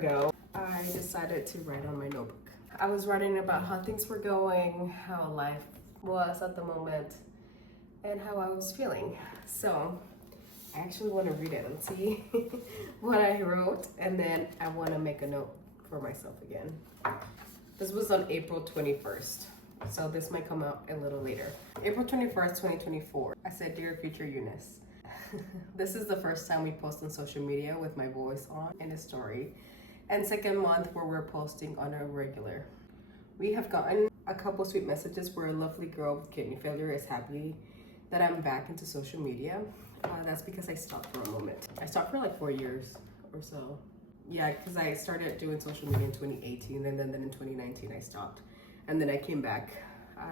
ago, I decided to write on my notebook. I was writing about how things were going, how life was at the moment, and how I was feeling. So I actually want to read it and see what I wrote, and then I want to make a note for myself again. This was on April 21st, so this might come out a little later. April 21st, 2024. I said, "Dear future Eunice." This is the first time we post on social media with my voice on in a story, and second month where we're posting on a regular. We have gotten a couple sweet messages where a lovely girl with kidney failure is happy that I'm back into social media. That's because I stopped for a moment. I stopped for like 4 years or so. Yeah, because I started doing social media in 2018, and then in 2019 I stopped. And then I came back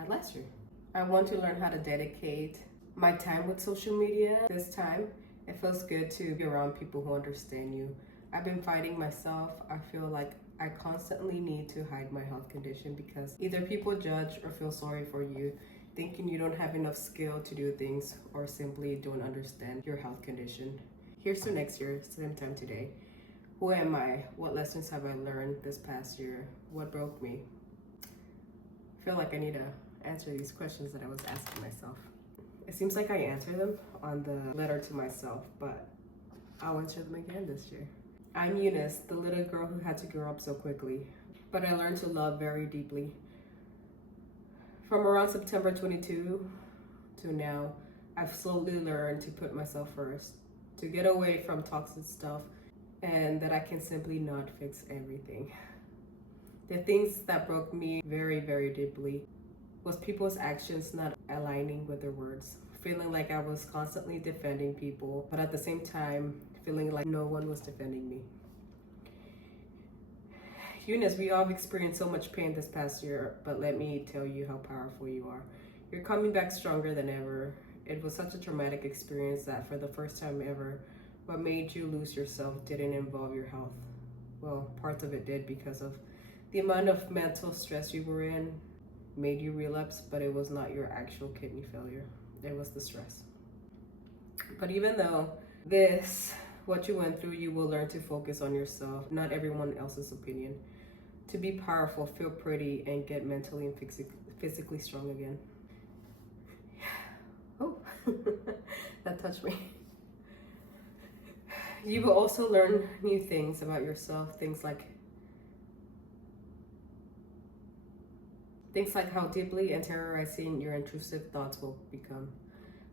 last year. I want to learn how to dedicate my time with social media this time. It feels good to be around people who understand you. I've been fighting myself. I feel like I constantly need to hide my health condition because either people judge or feel sorry for you, thinking you don't have enough skill to do things, or simply don't understand your health condition. Here's to next year, same time today. Who am I? What lessons have I learned this past year? What broke me? I feel like I need to answer these questions that I was asking myself. It seems like I answered them on the letter to myself, but I'll answer them again this year. I'm Eunice, the little girl who had to grow up so quickly, but I learned to love very deeply. From around September 22 to now, I've slowly learned to put myself first, to get away from toxic stuff, and that I can simply not fix everything. The things that broke me very, very deeply was people's actions not aligning with their words, feeling like I was constantly defending people, but at the same time, feeling like no one was defending me. Eunice, we all have experienced so much pain this past year, but let me tell you how powerful you are. You're coming back stronger than ever. It was such a traumatic experience that for the first time ever, what made you lose yourself didn't involve your health. Well, parts of it did because of the amount of mental stress you were in made you relapse, but it was not your actual kidney failure. It was the stress. But even though what you went through, you will learn to focus on yourself, not everyone else's opinion. To be powerful, feel pretty, and get mentally and physically strong again. Oh, that touched me. You will also learn new things about yourself, things like how deeply and terrorizing your intrusive thoughts will become.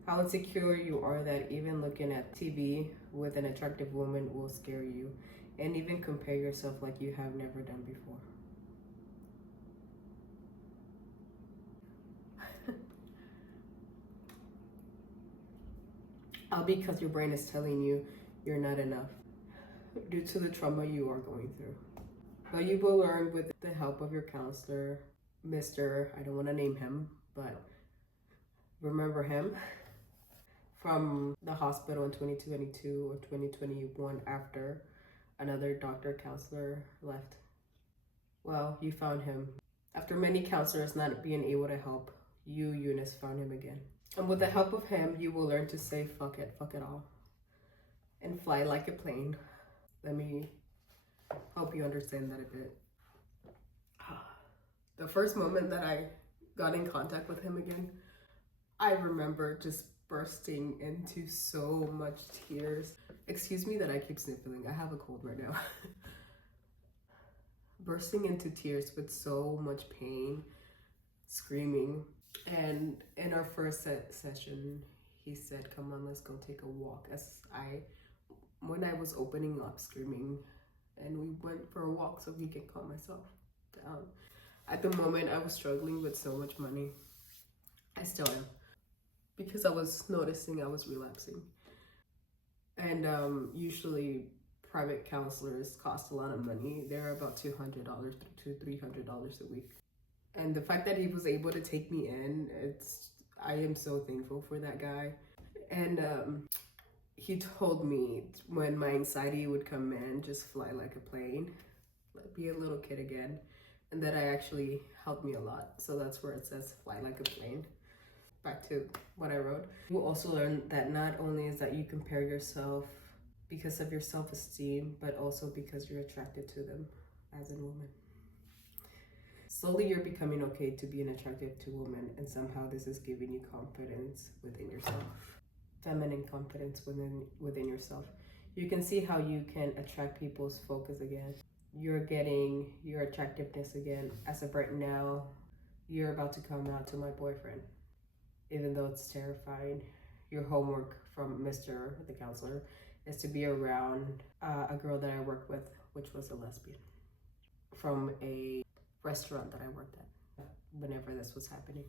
How insecure you are that even looking at TV with an attractive woman will scare you, and even compare yourself like you have never done before. All because your brain is telling you you're not enough due to the trauma you are going through. But you will learn with the help of your counselor, Mr. I don't want to name him, but remember him from the hospital in 2022 or 2021 after another doctor counselor left. Well, you found him. After many counselors not being able to help, you, Eunice, found him again. And with the help of him, you will learn to say fuck it all, and fly like a plane. Let me help you understand that a bit. The first moment that I got in contact with him again, I remember just bursting into so much tears. Excuse me that I keep sniffling. I have a cold right now. Bursting into tears with so much pain, screaming. And in our first session, he said, "Come on, let's go take a walk." When I was opening up screaming, and we went for a walk so he could calm myself down. At the moment, I was struggling with so much money. I still am, because I was noticing I was relapsing. And usually private counselors cost a lot of money. They're about $200 to $300 a week. And the fact that he was able to take me in, I am so thankful for that guy. And he told me when my anxiety would come in, just fly like a plane, be a little kid again. And that actually helped me a lot. So that's where it says fly like a plane. Back to what I wrote. You will also learn that not only is that you compare yourself because of your self-esteem, but also because you're attracted to them as a woman. Slowly you're becoming okay to being attracted to women, and somehow this is giving you confidence within yourself. Feminine confidence within yourself. You can see how you can attract people's focus again. You're getting your attractiveness again. As of right now, you're about to come out to my boyfriend. Even though it's terrifying, your homework from Mr. the counselor is to be around a girl that I worked with, which was a lesbian, from a restaurant that I worked at whenever this was happening,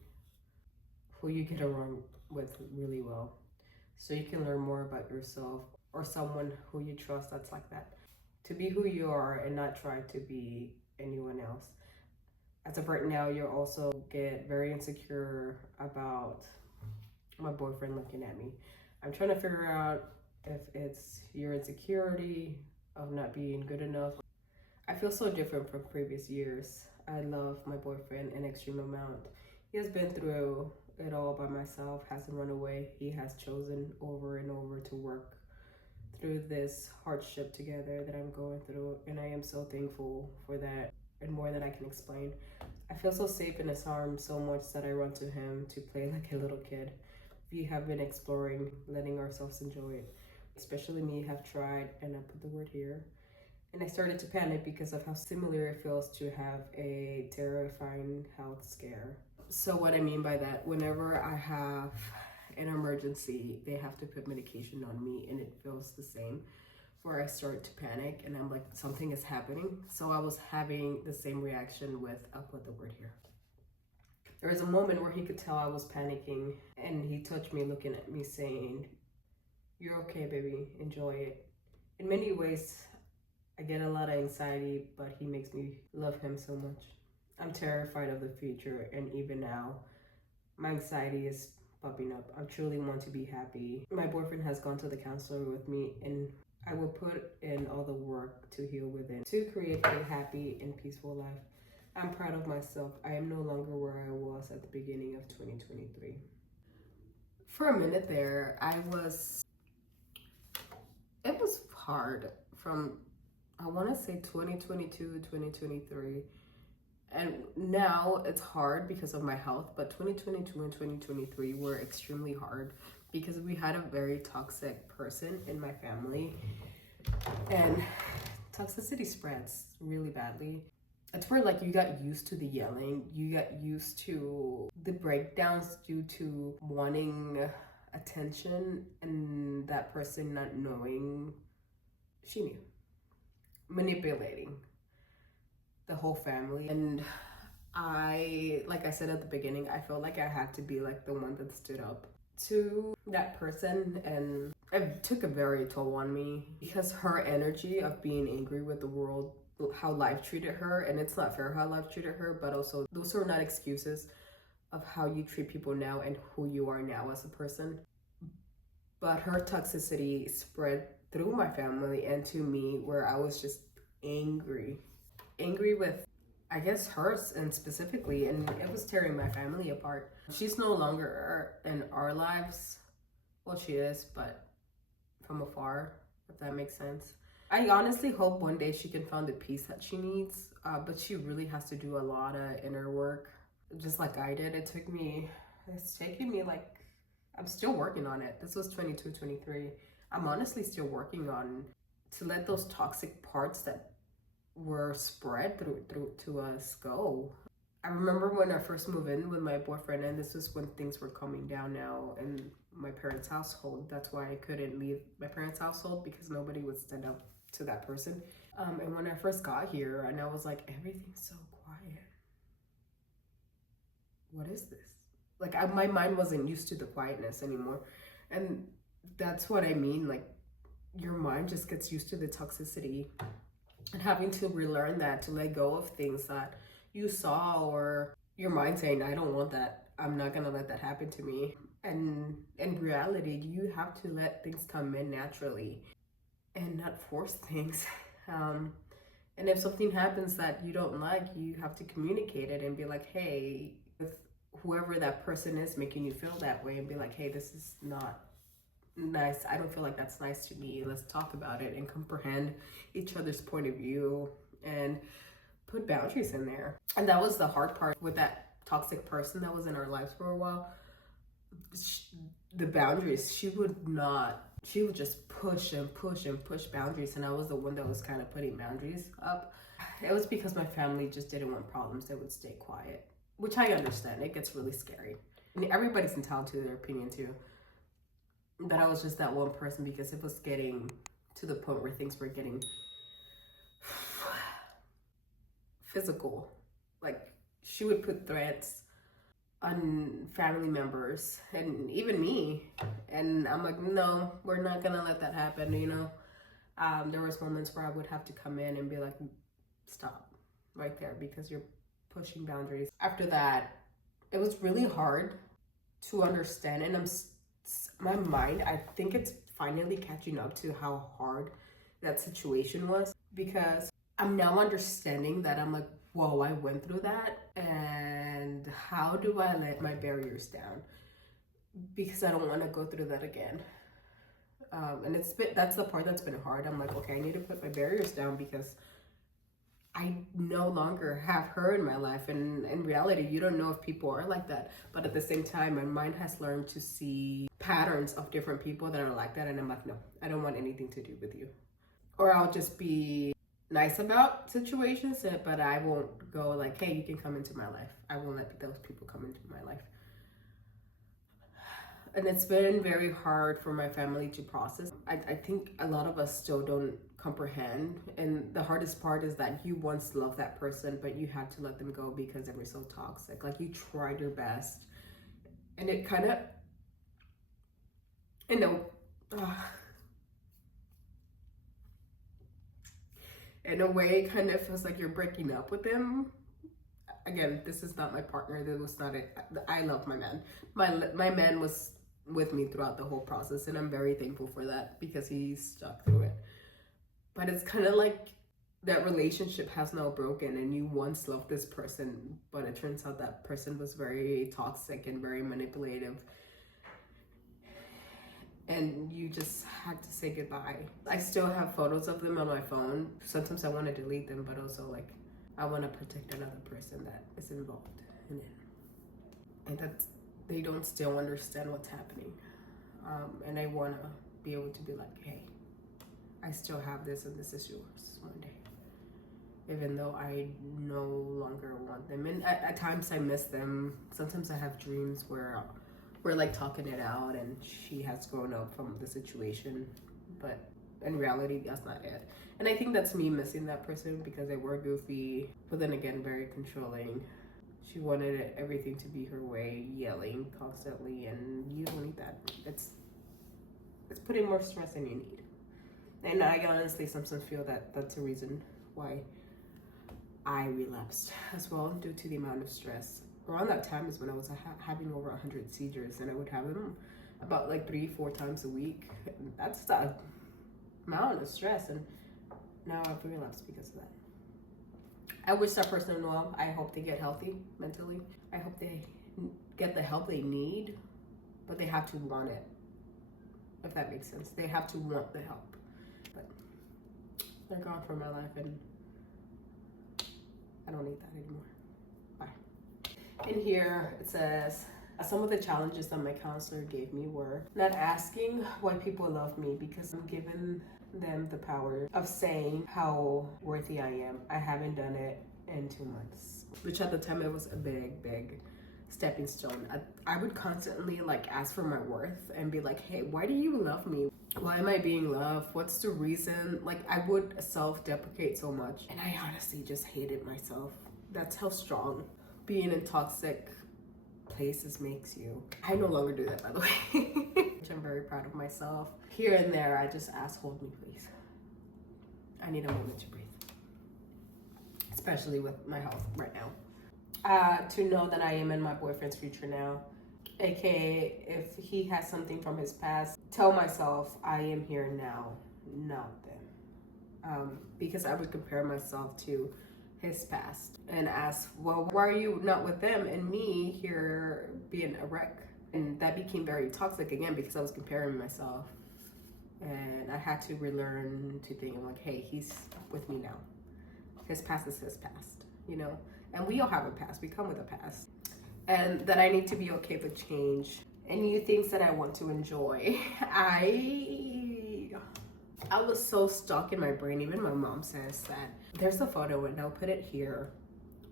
who you get along with really well. So you can learn more about yourself or someone who you trust that's like that. To be who you are and not try to be anyone else. As of right now, you'll also get very insecure about my boyfriend looking at me. I'm trying to figure out if it's your insecurity of not being good enough. I feel so different from previous years. I love my boyfriend an extreme amount. He has been through it all by myself, hasn't run away. He has chosen over and over to work through this hardship together that I'm going through, and I am so thankful for that, and more than I can explain. I feel so safe in his arms so much that I run to him to play like a little kid. We have been exploring, letting ourselves enjoy it. Especially me, have tried, and I put the word here, and I started to panic because of how similar it feels to have a terrifying health scare. So what I mean by that, whenever I have an emergency, they have to put medication on me, and it feels the same, where I start to panic and I'm like, something is happening. So I was having the same reaction with, I'll put the word here. There was a moment where he could tell I was panicking, and he touched me, looking at me saying, "You're okay, baby, enjoy it." In many ways, I get a lot of anxiety, but he makes me love him so much. I'm terrified of the future, and even now, my anxiety is popping up. I truly want to be happy. My boyfriend has gone to the counselor with me, and I will put in all the work to heal within, to create a happy and peaceful life. I'm proud of myself. I am no longer where I was at the beginning of 2023. For a minute there, it was hard from, I want to say 2022, 2023. And now it's hard because of my health, but 2022 and 2023 were extremely hard because we had a very toxic person in my family, and toxicity spreads really badly. It's where like you got used to the yelling, you got used to the breakdowns due to wanting attention, and that person not knowing she knew, manipulating the whole family. And like I said at the beginning, I felt like I had to be like the one that stood up to that person, and it took a very toll on me because her energy of being angry with the world, how life treated her, and it's not fair how life treated her, but also those are not excuses of how you treat people now and who you are now as a person. But her toxicity spread through my family and to me, where I was just angry with, I guess, hers and specifically, and it was tearing my family apart. She's no longer in our lives. Well, she is, but from afar, if that makes sense. I honestly hope one day she can find the peace that she needs, but she really has to do a lot of inner work, just like I did. It's taking me like, I'm still working on it. This was 22, 23. I'm honestly still working on to let those toxic parts that were spread through to us go. I remember when I first moved in with my boyfriend, and this was when things were coming down now in my parents' household. That's why I couldn't leave my parents' household, because nobody would stand up to that person. And when I first got here, and I was like, everything's so quiet. What is this? Like my mind wasn't used to the quietness anymore. And that's what I mean, like your mind just gets used to the toxicity, and having to relearn that, to let go of things that you saw, or your mind saying, I don't want that, I'm not gonna let that happen to me. And in reality, you have to let things come in naturally and not force things. And if something happens that you don't like, you have to communicate it and be like, hey, with whoever that person is making you feel that way, and be like, hey, this is not nice. I don't feel like that's nice to me. Let's talk about it and comprehend each other's point of view and put boundaries in there. And that was the hard part with that toxic person that was in our lives for a while. The boundaries, she would just push and push and push boundaries, and I was the one that was kind of putting boundaries up. It was because my family just didn't want problems. They would stay quiet, which I understand. It gets really scary. I mean, everybody's entitled to their opinion too. But I was just that one person because it was getting to the point where things were getting physical. Like, she would put threats on family members and even me, and I'm like, no, we're not gonna let that happen, you know. There was moments where I would have to come in and be like, stop right there because you're pushing boundaries. After that, it was really hard to understand, and my mind, I think it's finally catching up to how hard that situation was, because I'm now understanding that I'm like, whoa, I went through that, and how do I let my barriers down? Because I don't want to go through that again. And that's the part that's been hard. I'm like, okay, I need to put my barriers down because I no longer have her in my life. And in reality, you don't know if people are like that. But at the same time, my mind has learned to see patterns of different people that are like that. And I'm like, no, I don't want anything to do with you. Or I'll just be nice about situations, but I won't go like, hey, you can come into my life. I won't let those people come into my life. And it's been very hard for my family to process. I think a lot of us still don't comprehend. And the hardest part is that you once loved that person, but you had to let them go because they were so toxic. Like, you tried your best. And it kind of, in a way, kind of feels like you're breaking up with them. Again, this is not my partner. That was not it. I love my man. My man was with me throughout the whole process, and I'm very thankful for that because he stuck through it. But it's kind of like that relationship has now broken, and you once loved this person, but it turns out that person was very toxic and very manipulative, and you just had to say goodbye. I still have photos of them on my phone. Sometimes I want to delete them, but also like I want to protect another person that is involved in it, and that they don't still understand what's happening. And I want to be able to be like, hey, I still have this, and this is yours one day, even though I no longer want them. And at times I miss them. Sometimes I have dreams where we're like talking it out, and she has grown up from the situation, but in reality, that's not it. And I think that's me missing that person because they were goofy, but then again, very controlling. She wanted everything to be her way, yelling constantly, and you don't need that. It's putting more stress than you need. And I honestly sometimes feel that that's a reason why I relapsed as well, due to the amount of stress. Around that time is when I was having over 100 seizures, and I would have them about like 3-4 times a week. That's the amount of stress, and now I've relapsed because of that. I wish that person well. I hope they get healthy mentally. I hope they get the help they need, but they have to want it, if that makes sense. They have to want the help. But they're gone from my life, and I don't need that anymore. Bye. In here, it says, some of the challenges that my counselor gave me were not asking why people love me because I'm giving them the power of saying how worthy I am. I haven't done it in 2 months, which at the time it was a big stepping stone. I would constantly like ask for my worth and be like, hey, why do you love me? Why am I being loved? What's the reason? Like, I would self-deprecate so much, and I honestly just hated myself. That's how strong being in toxic places makes you. I no longer do that, by the way. I'm very proud of myself. Here and there, I just ask, hold me, please. I need a moment to breathe, especially with my health right now. To know that I am in my boyfriend's future now, aka if he has something from his past, tell myself I am here now, not then. Because I would compare myself to his past and ask, well, why are you not with them and me here being a wreck? And that became very toxic again because I was comparing myself. And I had to relearn to think, I'm like, hey, he's with me now. His past is his past, you know? And we all have a past, we come with a past. And that I need to be okay with change and new things that I want to enjoy. I was so stuck in my brain. Even my mom says that there's a photo, and I'll put it here,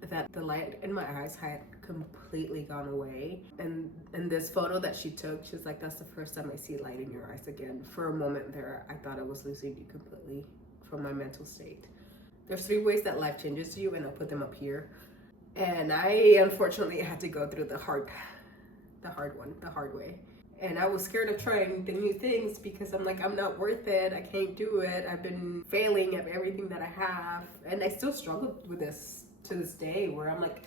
that the light in my eyes had completely gone away. And in this photo that she took, she's like, that's the first time I see light in your eyes again. For a moment there, I thought I was losing you completely from my mental state. There's 3 ways that life changes you, and I'll put them up here. And I unfortunately had to go through the hard way. And I was scared of trying the new things because I'm like, I'm not worth it. I can't do it. I've been failing at everything that I have. And I still struggle with this to this day, where I'm like,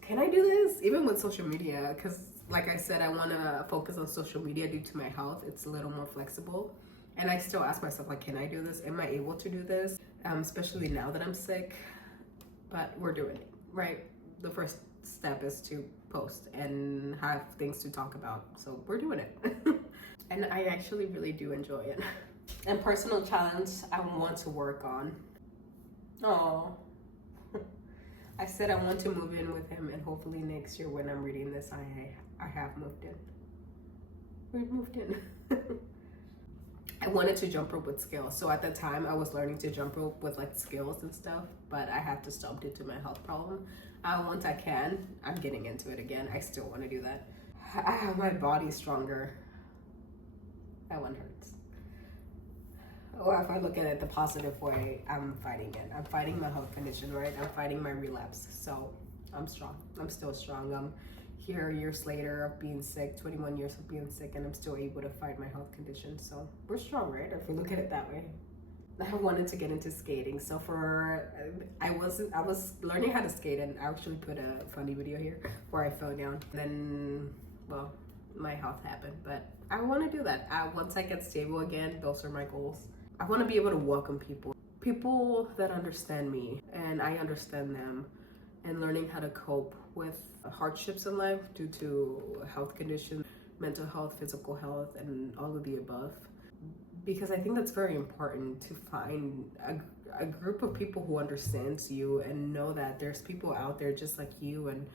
can I do this? Even with social media, because like I said, I want to focus on social media due to my health. It's a little more flexible. And I still ask myself, like, can I do this? Am I able to do this? Especially now that I'm sick. But we're doing it, right? The first step is to post and have things to talk about. So we're doing it. And I actually really do enjoy it. And personal challenge I want to work on. Oh, I said I want to move in with him, and hopefully next year when I'm reading this, I have moved in. We've moved in. I wanted to jump rope with skills. So at the time I was learning to jump rope with like skills and stuff, but I had to stop due to my health problem. Once I can, I'm getting into it again. I still want to do that. My body's stronger. That one hurts. Or if I look at it the positive way, I'm fighting it. I'm fighting my health condition, right? I'm fighting my relapse. So I'm strong. I'm still strong. I'm here years later of being sick, 21 years of being sick, and I'm still able to fight my health condition. So we're strong, right? If we look at it that way. I wanted to get into skating. So I was learning how to skate, and I actually put a funny video here where I fell down. Then, well, my health happened, but I want to do that. Once I get stable again, those are my goals. I want to be able to welcome people that understand me and I understand them, and learning how to cope with hardships in life due to health conditions, mental health, physical health, and all of the above. Because I think that's very important, to find a group of people who understands you and know that there's people out there just like you, and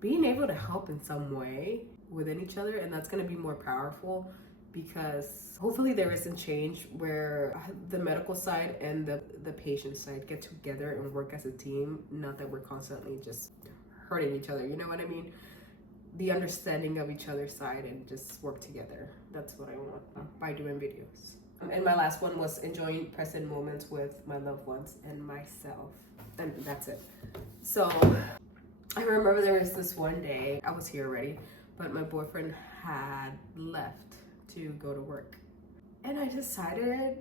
being able to help in some way within each other. And that's going to be more powerful, because hopefully there isn't change where the medical side and the patient side get together and work as a team. Not that we're constantly just hurting each other, you know what I mean? The understanding of each other's side and just work together. That's what I want by doing videos. And my last one was enjoying present moments with my loved ones and myself. And that's it. So I remember there was this one day, I was here already, but my boyfriend had left to go to work. And I decided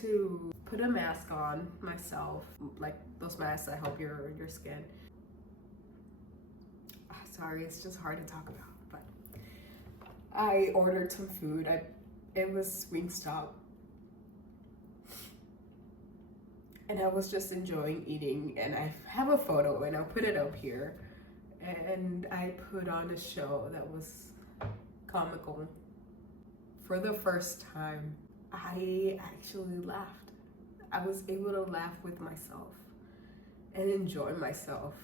to put a mask on myself, like those masks that help your skin. Sorry, it's just hard to talk about, but I ordered some food. It was Wingstop. And I was just enjoying eating, and I have a photo and I'll put it up here. And I put on a show that was comical. For the first time, I actually laughed. I was able to laugh with myself and enjoy myself.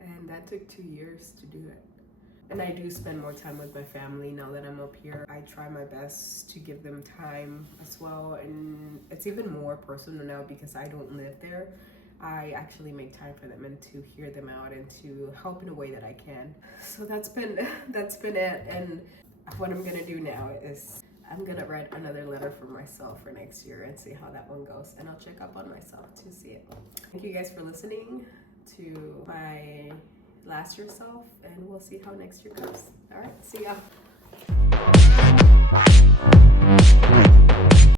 And that took 2 years to do it. And I do spend more time with my family now that I'm up here. I try my best to give them time as well. And it's even more personal now because I don't live there. I actually make time for them and to hear them out and to help in a way that I can. So that's been it. And what I'm gonna do now is I'm gonna write another letter for myself for next year and see how that one goes. And I'll check up on myself to see it. Thank you guys for listening to my last year self, and we'll see how next year goes. All right, see ya.